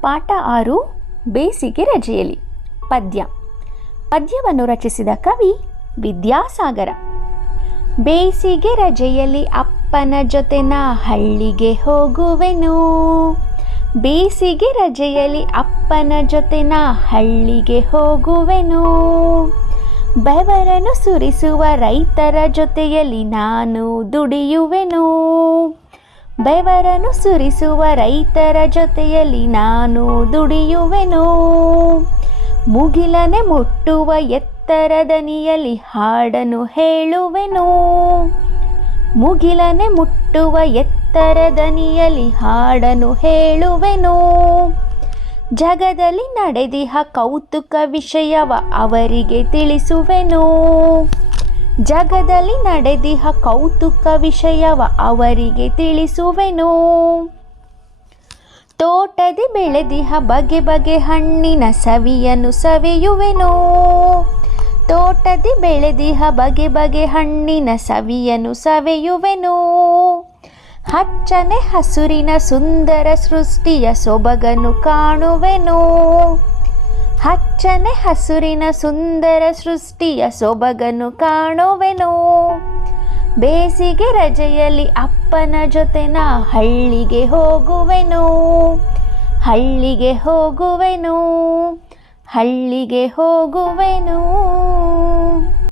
ಪಾಠ ಆರು, ಬೇಸಿಗೆ ರಜೆಯಲ್ಲಿ. ಪದ್ಯ. ಪದ್ಯವನ್ನು ರಚಿಸಿದ ಕವಿ ವಿದ್ಯಾಸಾಗರ. ಬೇಸಿಗೆ ರಜೆಯಲ್ಲಿ ಅಪ್ಪನ ಜೊತೆ ನಾ ಹಳ್ಳಿಗೆ ಹೋಗುವೆನು. ಬೇಸಿಗೆ ರಜೆಯಲ್ಲಿ ಅಪ್ಪನ ಜೊತೆ ನಾ ಹಳ್ಳಿಗೆ ಹೋಗುವೆನು. ಬೆವರನ್ನು ಸುರಿಸುವ ರೈತರ ಜೊತೆಯಲ್ಲಿ ನಾನು ದುಡಿಯುವೆನು. ಬೆವರನ್ನು ಸುರಿಸುವ ರೈತರ ಜೊತೆಯಲ್ಲಿ ನಾನು ದುಡಿಯುವೆನು. ಮುಗಿಲನೆ ಮುಟ್ಟುವ ಎತ್ತರ ದನಿಯಲ್ಲಿ ಹೇಳುವೆನು. ಮುಗಿಲನೆ ಮುಟ್ಟುವ ಎತ್ತರ ದನಿಯಲ್ಲಿ ಹಾಡನ್ನು ಹೇಳುವೆನು. ಜಗದಲ್ಲಿ ನಡೆದಿಹ ಕೌತುಕ ವಿಷಯವ ಅವರಿಗೆ ತಿಳಿಸುವೆನು. ಜಗದಲ್ಲಿ ನಡೆದಿಹ ಕೌತುಕ ವಿಷಯವ ಅವರಿಗೆ ತಿಳಿಸುವೆನು. ತೋಟದಿ ಬೆಳೆದಿಹ ಬಗೆ ಬಗೆ ಹಣ್ಣಿನ ಸವಿಯನ್ನು ಸವಿಯುವೆನು. ತೋಟದಿ ಬೆಳೆದಿಹ ಬಗೆ ಬಗೆ ಹಣ್ಣಿನ ಸವಿಯನ್ನು ಸವೆಯುವೆನು. ಹಚ್ಚನೆ ಹಸುರಿನ ಸುಂದರ ಸೃಷ್ಟಿಯ ಸೊಬಗನ್ನು ಕಾಣುವೆನು. ಹಚ್ಚನೆ ಹಸುರಿನ ಸುಂದರ ಸೃಷ್ಟಿಯ ಸೊಬಗನ್ನು ಕಾಣುವೆನು. ಬೇಸಿಗೆ ರಜೆಯಲ್ಲಿ ಅಪ್ಪನ ಜೊತೆ ನಾ ಹಳ್ಳಿಗೆ ಹೋಗುವೆನು. ಹಳ್ಳಿಗೆ ಹೋಗುವೆನು. ಹಳ್ಳಿಗೆ ಹೋಗುವೆನು.